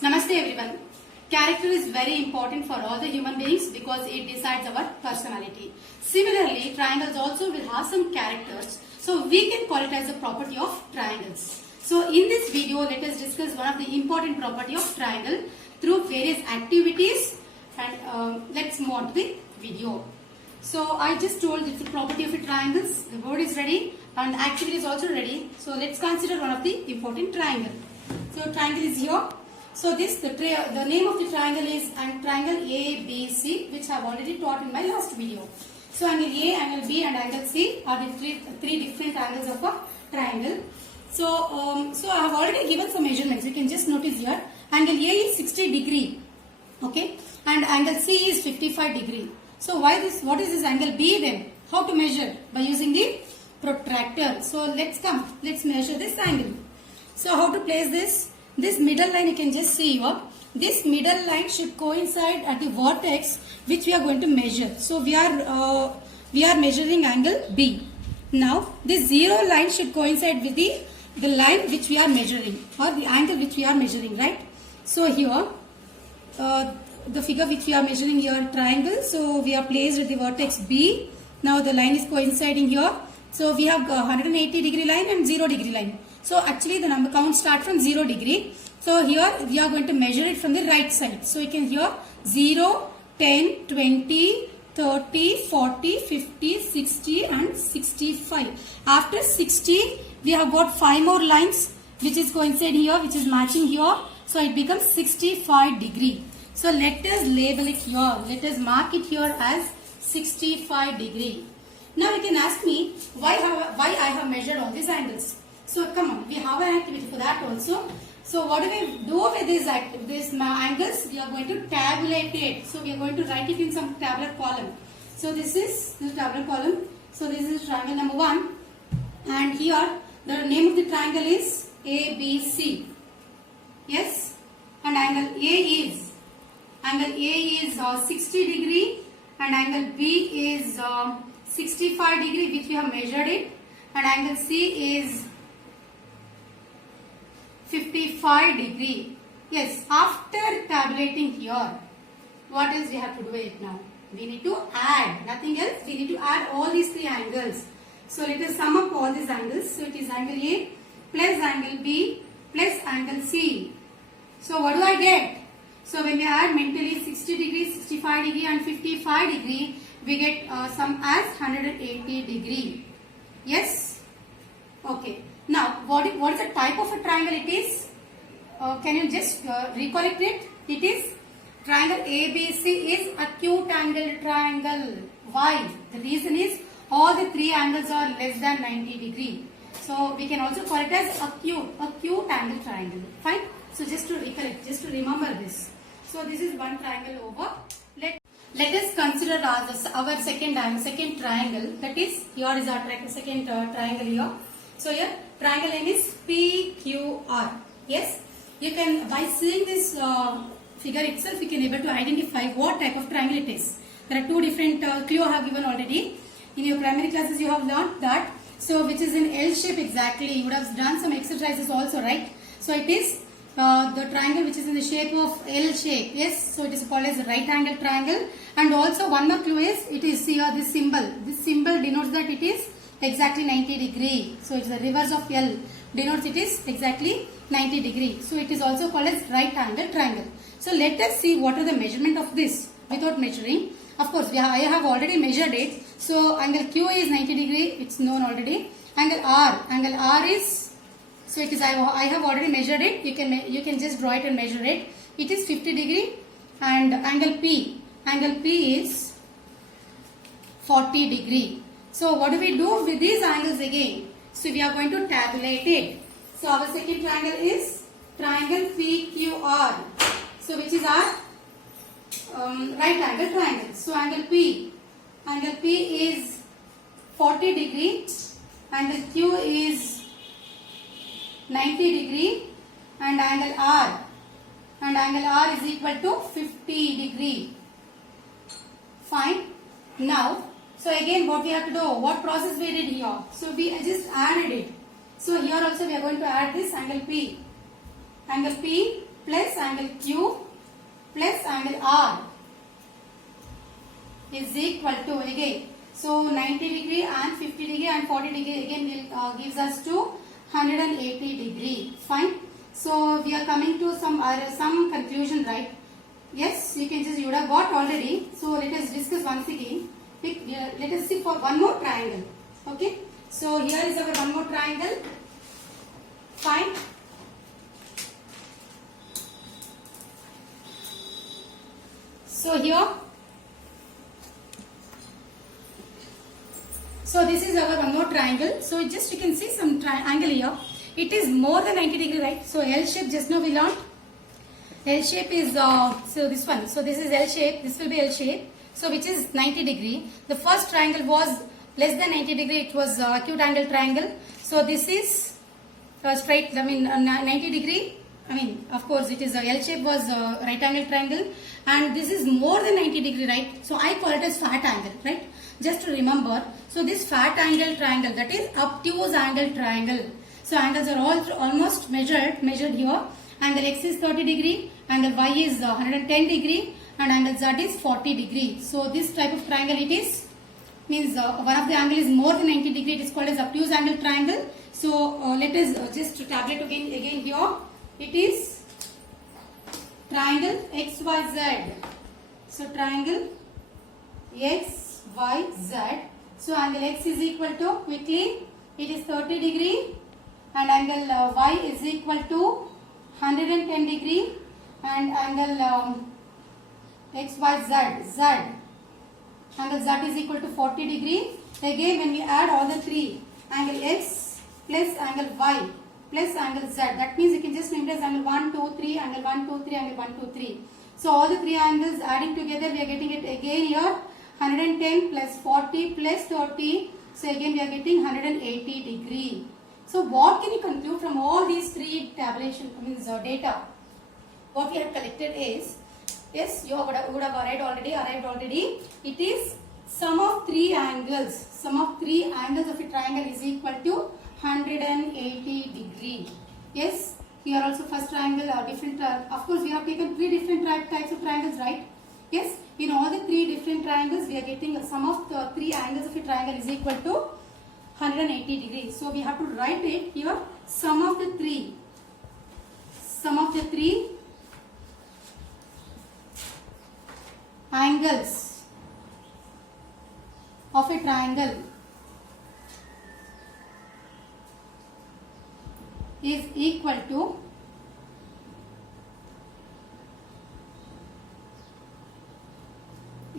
Namaste everyone. Character is very important for all the human beings because it decides our personality. Similarly, triangles also will have some characters. So we can call it as a property of triangles. So in this video, let us discuss one of the important property of triangle through various activities, and let's move on to the video. So I just told it's the property of a triangles. The word is ready and the activity is also ready. So let's consider one of the important triangle. So triangle is here. So this the name of the triangle is triangle ABC, which I have already taught in my last video. So angle A, angle B and angle C are the three different angles of a triangle. So so I have already given some measurements. You can just notice here. Angle A is 60 degree, okay, and angle C is 55 degree. So why this? What is this angle B then? How to measure? By using the protractor. So let's measure this angle. So how to place this? This middle line you can just see here. This middle line should coincide at the vertex which we are going to measure. So we are measuring angle B. Now this zero line should coincide with the line which we are measuring, or the angle which we are measuring, right? So here the figure which we are measuring here, triangle. So we are placed at the vertex B. Now the line is coinciding here. So we have 180 degree line and 0 degree line. So actually the number count start from 0 degree. So here we are going to measure it from the right side. So you can hear 0, 10, 20, 30, 40, 50, 60 and 65. After 60 we have got 5 more lines which is coinciding here, which is matching here. So it becomes 65 degree. So let us label it here. Let us mark it here as 65 degree. Now you can ask me why I have measured all these angles. So come on, we have an activity for that also. So what do we do with these angles? We are going to tabulate it. So we are going to write it in some tabular column. So this is the tabular column. So this is triangle number 1. And here the name of the triangle is ABC. Yes. And angle A is 60 degree and angle B is 65 degree, which we have measured it, and angle C is 55 degree. Yes, after tabulating here, what else we have to do it now? We need to add, nothing else, we need to add all these three angles. So let us sum up all these angles. So it is angle A plus angle B plus angle C. So what do I get? So when we add mentally 60 degree, 65 degree and 55 degree, we get sum as 180 degree. Yes? Okay. Now, what is the type of a triangle it is? Can you just recollect it? It is triangle ABC is acute angle triangle. Why? The reason is all the three angles are less than 90 degree. So we can also call it as acute angle triangle. Fine? So just to recollect, just to remember this. So this is one triangle over. Let us consider our second triangle. That is, here is our second triangle here. So here triangle name is PQR. Yes, you can, by seeing this figure itself, you can able to identify what type of triangle it is. There are two different clue I have given already. In your primary classes you have learned that. So which is in L shape exactly. You would have done some exercises also, right? So it is the triangle which is in the shape of L shape. Yes, so it is called as a right angle triangle. And also one more clue is, it is here this symbol. This symbol denotes that it is exactly 90 degree. So it is the reverse of L, denotes it is exactly 90 degree. So it is also called as right angle triangle. So let us see what are the measurement of this without measuring. Of course, I have already measured it. So angle Q is 90 degree. It's known already. Angle R is, so it is, I have already measured it. You can just draw it and measure it. It is 50 degree. And angle P is 40 degree. So what do we do with these angles again? So we are going to tabulate it. So our second triangle is triangle PQR. So which is our right angle triangle. So angle P is 40 degree, angle Q is 90 degree, and angle R is equal to 50 degree. Fine. Now So again what we have to do, what process we did here? So we just added it. So here also we are going to add this angle P. Angle P plus angle Q plus angle R is equal to again. So 90 degree and 50 degree and 40 degree again will gives us to 180 degree. Fine. So we are coming to some conclusion, right? Yes, you can just, you would have got already. So let us discuss once again. Let us see for one more triangle. Okay. So here is our one more triangle. Fine. So here. So this is our one more triangle. So just you can see some triangle here. It is more than 90 degree, right? So L shape just now we learned. L shape is so this one. So this is L shape. This will be L shape. So which is 90 degree. The first triangle was less than 90 degree. It was acute angle triangle. So this is straight. 90 degree. Of course it is a L shape was right angle triangle, and this is more than 90 degree, right? So I call it as fat angle, right? Just to remember. So this fat angle triangle, that is obtuse angle triangle. So angles are all almost measured here. Angle X is 30 degree, angle Y is 110 degree, and angle Z is 40 degree. So this type of triangle it is, means one of the angle is more than 90 degree. It is called as obtuse angle triangle. So let us just tabulate again here. It is triangle XYZ. So triangle XYZ. So angle X is equal to, quickly, it is 30 degree, and angle Y is equal to 110 degree, and angle XYZ, Z, angle Z is equal to 40 degree. Again when we add all the three, angle X plus angle Y plus angle Z, that means you can just name it as angle 1, 2, 3, angle 1, 2, 3, angle 1, 2, 3. So all the three angles adding together, we are getting it again here 110 plus 40 plus 30. So again we are getting 180 degree. So what can you conclude from all these three tabulation data? What we have collected is, yes, you would have arrived already. It is sum of three angles. Sum of three angles of a triangle is equal to 180 degree. Yes, here also first triangle or different. Of course, we have taken three different types of triangles, right? Yes, in all the three different triangles, we are getting a sum of the three angles of a triangle is equal to 180 degrees. So we have to write it here. Sum of the three angles of a triangle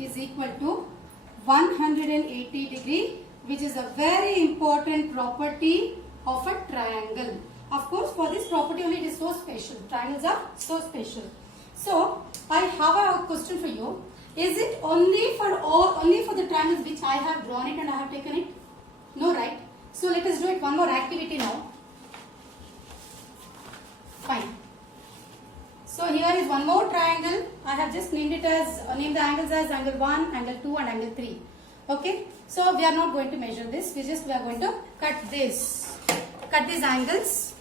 is equal to 180 degree, which is a very important property of a triangle. Of course, for this property only it is so special. Triangles are so special. So I have a question for you. Is it only for the triangles which I have drawn it and I have taken it? No, right? So let us do it one more activity now. Fine. So here is one more triangle. I have just named it as named the angles as angle 1, angle 2 and angle 3. Okay. So we are not going to measure this. We are going to cut these angles.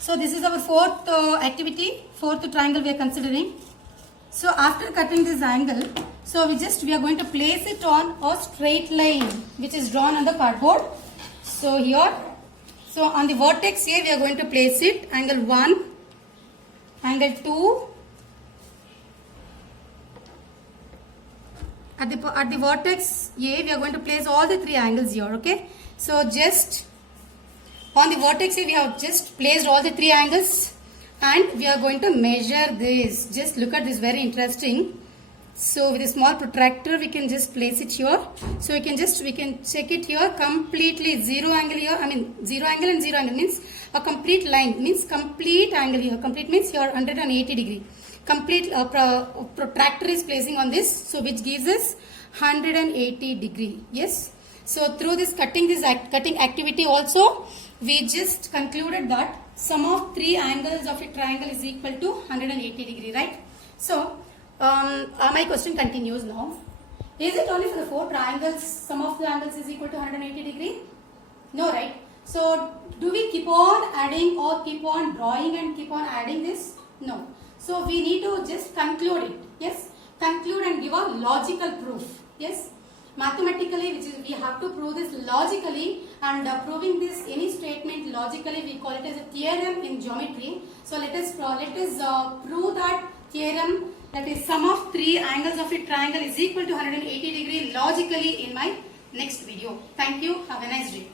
So this is our fourth activity, fourth triangle we are considering. So after cutting this angle, so we are going to place it on a straight line which is drawn on the cardboard. So here, so on the vertex here we are going to place it angle 1, angle 2. At the vertex A we are going to place all the three angles here. Okay. So just on the vertex A we have just placed all the three angles, and we are going to measure this. Just look at this, very interesting. So with a small protractor we can just place it here. So we can check it here completely. Zero angle here, zero angle and zero angle means a complete line, means complete angle here. Complete means here 180 degree. Complete protractor is placing on this, so which gives us 180 degree. Yes. So through this cutting activity also, we just concluded that sum of three angles of a triangle is equal to 180 degree, right? So my question continues now. Is it only for the four triangles, sum of the angles is equal to 180 degree? No, right? So do we keep on adding or keep on drawing and keep on adding this? No. So we need to just conclude it. Yes, conclude and give a logical proof. Yes, mathematically, which is we have to prove this logically, and proving this any statement logically, we call it as a theorem in geometry. So let us prove that theorem, that is sum of three angles of a triangle is equal to 180 degree logically in my next video. Thank you. Have a nice day.